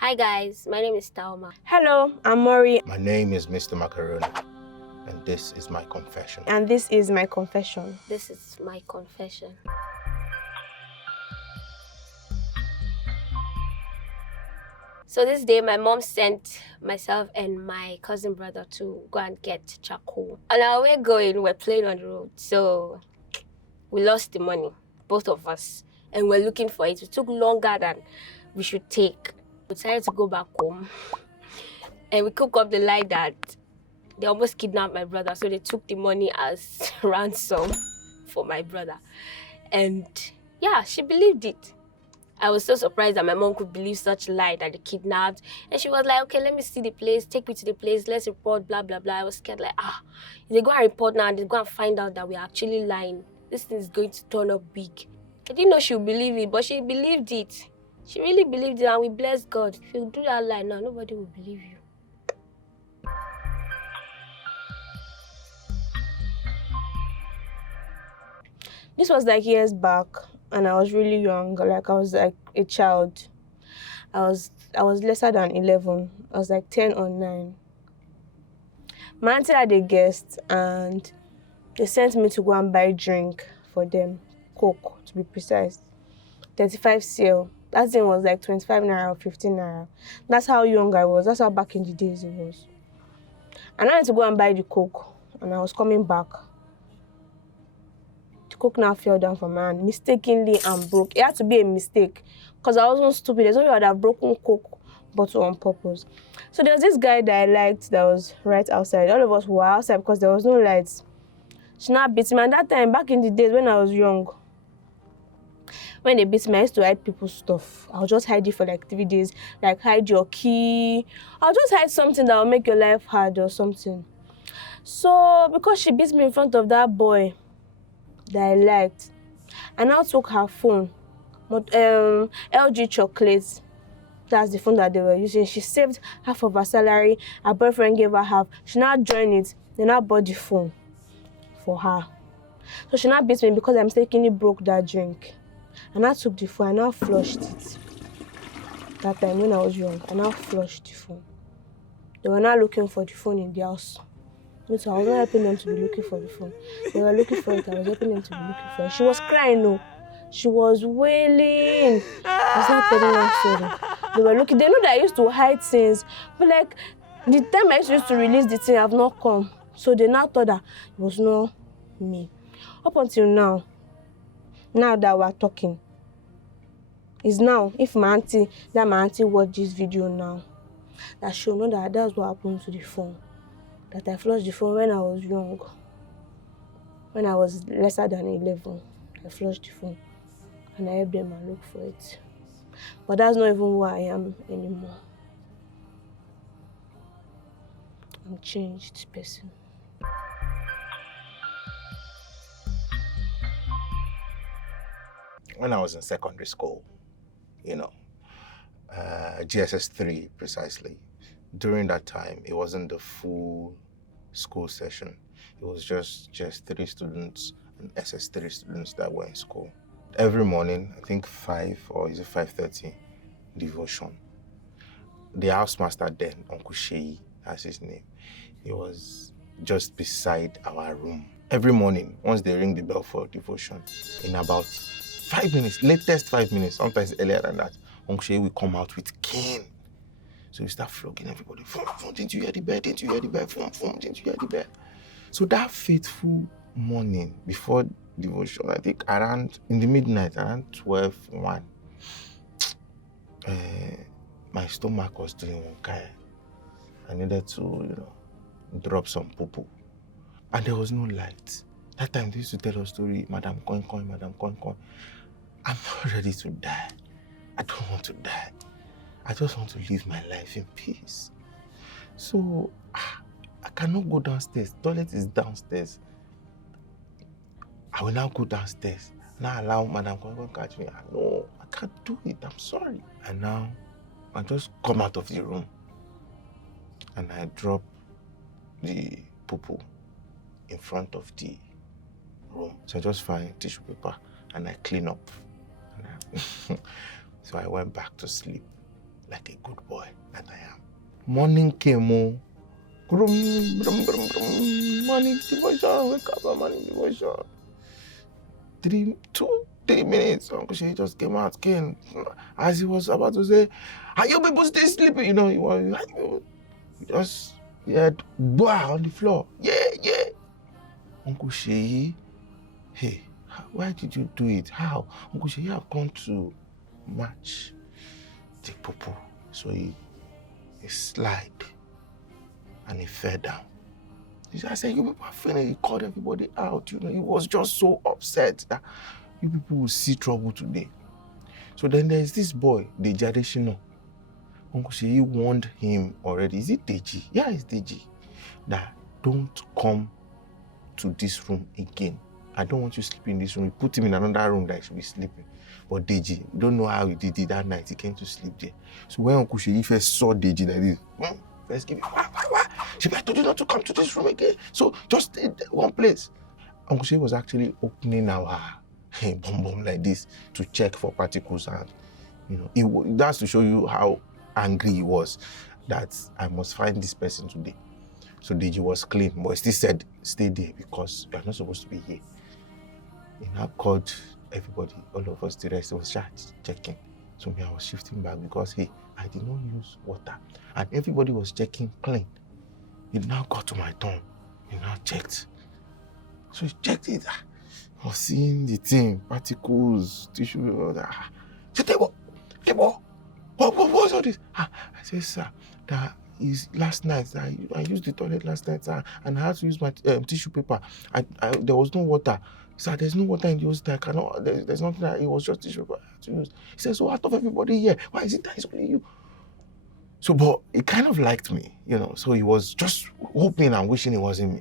Hi guys, my name is Taaooma. Hello, I'm Mori. My name is Mr. Macaroni, and this is my confession. And this is my confession. This is my confession. So this day, my mom sent myself and my cousin brother to go and get charcoal. And while we're going, we're playing on the road. So we lost the money, both of us. And we're looking for it. It took longer than we should take. We decided to go back home. And we cooked up the lie that they almost kidnapped my brother. So they took the money as ransom for my brother. And yeah, she believed it. I was so surprised that my mom could believe such lie that they kidnapped. And she was like, okay, let me see the place, take me to the place, let's report, blah, blah, blah. I was scared, like, if they go and report now and they go and find out that we're actually lying, this thing is going to turn up big. I didn't know she would believe it, but she believed it. She really believed it, and we bless God. If you do that lie now, nobody will believe you. This was like years back, and I was really young. Like I was like a child. I was lesser than 11. I was like 10 or 9. My auntie had a guest, and they sent me to go and buy drink for them, Coke to be precise, 35 cl. That thing was like 25 naira or 15 naira. That's how young I was. That's how back in the days it was. And I went to go and buy the Coke, and I was coming back. The Coke now fell down from my hand, mistakenly, and broke. It had to be a mistake, because I wasn't stupid. There's no way I would have broken Coke bottle on purpose. So there was this guy that I liked that was right outside. All of us were outside because there was no lights. She now beat me. And that time, back in the days when I was young, when they beat me, I used to hide people's stuff. I'll just hide it for like 3 days. Like hide your key. I'll just hide something that will make your life hard or something. So because she beat me in front of that boy that I liked, I now took her phone, LG chocolates. That's the phone that they were using. She saved half of her salary. Her boyfriend gave her half. She now joined it. They now bought the phone for her. So she now beat me because I mistakenly broke that drink. And I took the phone. I now flushed it. That time when I was young, I now flushed the phone. They were now looking for the phone in the house. So I was not helping them to be looking for the phone. They were looking for it. I was helping them to be looking for it. She was crying, no. She was wailing. I was not telling them sorry. They were looking. They know that I used to hide things. But like, the time I used to release the thing, I've not come. So they now thought that it was not me. Up until now that we're talking, is now, if my auntie watch this video now, that she'll know that that's what happened to the phone. That I flushed the phone when I was young. When I was lesser than 11, I flushed the phone. And I helped them and look for it. But that's not even who I am anymore. I'm a changed person. When I was in secondary school, GSS 3 precisely, during that time, it wasn't the full school session. It was just 3 students and SS3 students that were in school. Every morning, I think 5 or is it 5:30, devotion. The housemaster then, Uncle Sheyi, that's his name, he was just beside our room. Every morning, once they ring the bell for devotion, in about 5 minutes, latest 5 minutes, sometimes earlier than that, Uncle Sheyi will come out with cane. So we start flogging everybody. Phone, didn't you hear the bell? Didn't you hear the bell? Phone, didn't you hear the bell? So that fateful morning before devotion, I think in the midnight, around 12:01, my stomach was doing one kind. I needed to, drop some poo-poo. And there was no light. That time they used to tell us story, Madam Coin, Madam Coin. I'm not ready to die. I don't want to die. I just want to live my life in peace. So, I cannot go downstairs. Toilet is downstairs. I will now go downstairs. Now allow Madam Coin to catch me. No, I can't do it. I'm sorry. And now, I just come out of the room. And I drop the poo-poo in front of the room. So I just find tissue paper and I clean up. So I went back to sleep. like a good boy that I am. Morning came, oh. Brum, brum, brum, brum. Morning devotion, wake up, morning devotion. 3 minutes, Uncle Shay just came out, came. As he was about to say, are you people still sleeping? You know, he had boah on the floor. Yeah. Uncle Shay, hey, why did you do it? How? Uncle Shay, you have gone to match the poo. So he slid and he fell down. I said, you people are feeling, he called everybody out. You know, he was just so upset that you people will see trouble today. So then there's this boy, Deji Adeshina. Uncle Sheyi warned him already. Is it Deji? Yeah, it's Deji. That don't come to this room again. I don't want you sleeping in this room. We put him in another room that he should be sleeping. But Deji, don't know how he did it that night. He came to sleep there. So when Uncle Sheyi first saw Deji like this, first give me, why? She told you not to come to this room again. So just stay one place. Uncle Sheyi was actually opening our bum like this to check for particles, and you know, that's to show you how angry he was that I must find this person today. So Deji was clean, but he still said, stay there because you are not supposed to be here. He now called everybody, all of us, the rest was checking. So me, I was shifting back because I did not use water. And everybody was checking clean. It now got to my turn. He now checked. So he checked it. I was seeing the thing, particles, tissue, all that. I said, Debo, what was all this? I said, sir, that is last night. I used the toilet last night, sir, and I had to use my tissue paper. There was no water. Sir, there's no water in the house. I cannot, there's nothing. It was just tissue paper I had to use. He said, so out of everybody here, why is it that it's only you? So, but he kind of liked me, you know, so he was just hoping and wishing it wasn't me.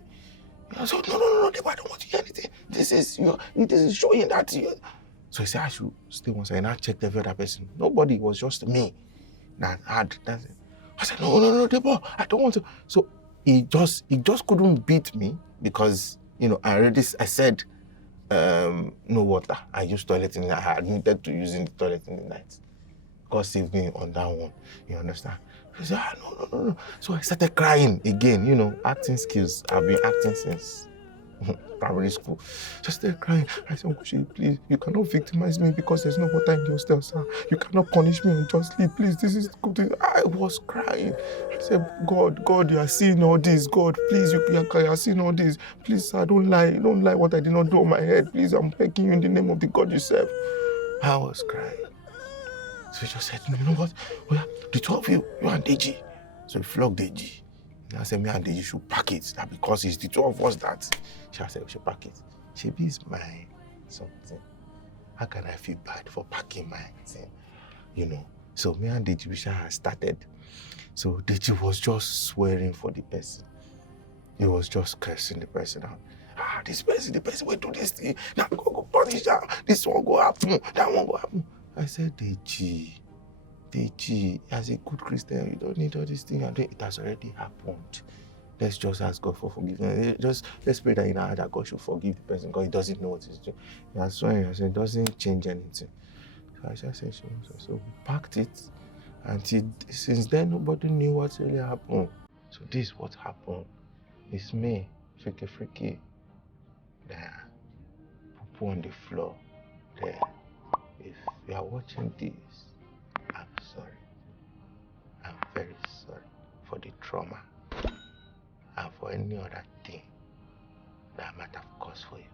I said, no, Debo, I don't want to hear anything. This is showing that you. So he said, I should stay one second. I checked every other person. Nobody, it was just me that had that. I said, no, Debo, I don't want to. So he just couldn't beat me because, you know, I said, no water. I used toilet in the night. I admitted to using the toilet in the night. God saved me on that one. You understand? He said, no. So I started crying again, you know, acting skills. I've been acting since primary school. Just started crying. I said, Uncle Sheyi, please, you cannot victimize me because there's no water in the hostel, sir. You cannot punish me unjustly. Please, this is good. I was crying. I said, God, you are seeing all this. God, please, you are seeing all this. Please, sir, don't lie. Don't lie what I did not do on my head. Please, I'm begging you in the name of the God you serve. I was crying. So he just said, you know what? Well, the two of you and Deji. So he flogged Deji. And I said, me and Deji should pack it. That because it's the two of us that she said we should pack it. Shebi is my something. How can I feel bad for packing my thing? You know. So me and Deji started. So Deji was just swearing for the person. He was just cursing the person out. This person, the person will do this thing. Now go punish that. This one go happen. That one go happen. I said, Deji, as a good Christian, you don't need all these things. It has already happened. Let's just ask God for forgiveness. Let's pray that in our heart that God should forgive the person because he doesn't know what he's doing. That's why I said it doesn't change anything. So I just said, so we packed it. And since then, nobody knew what really happened. So this is what happened. It's me, freaky. There, poo on the floor. There. If you are watching this, I'm sorry. I'm very sorry for the trauma and for any other thing that might have caused for you.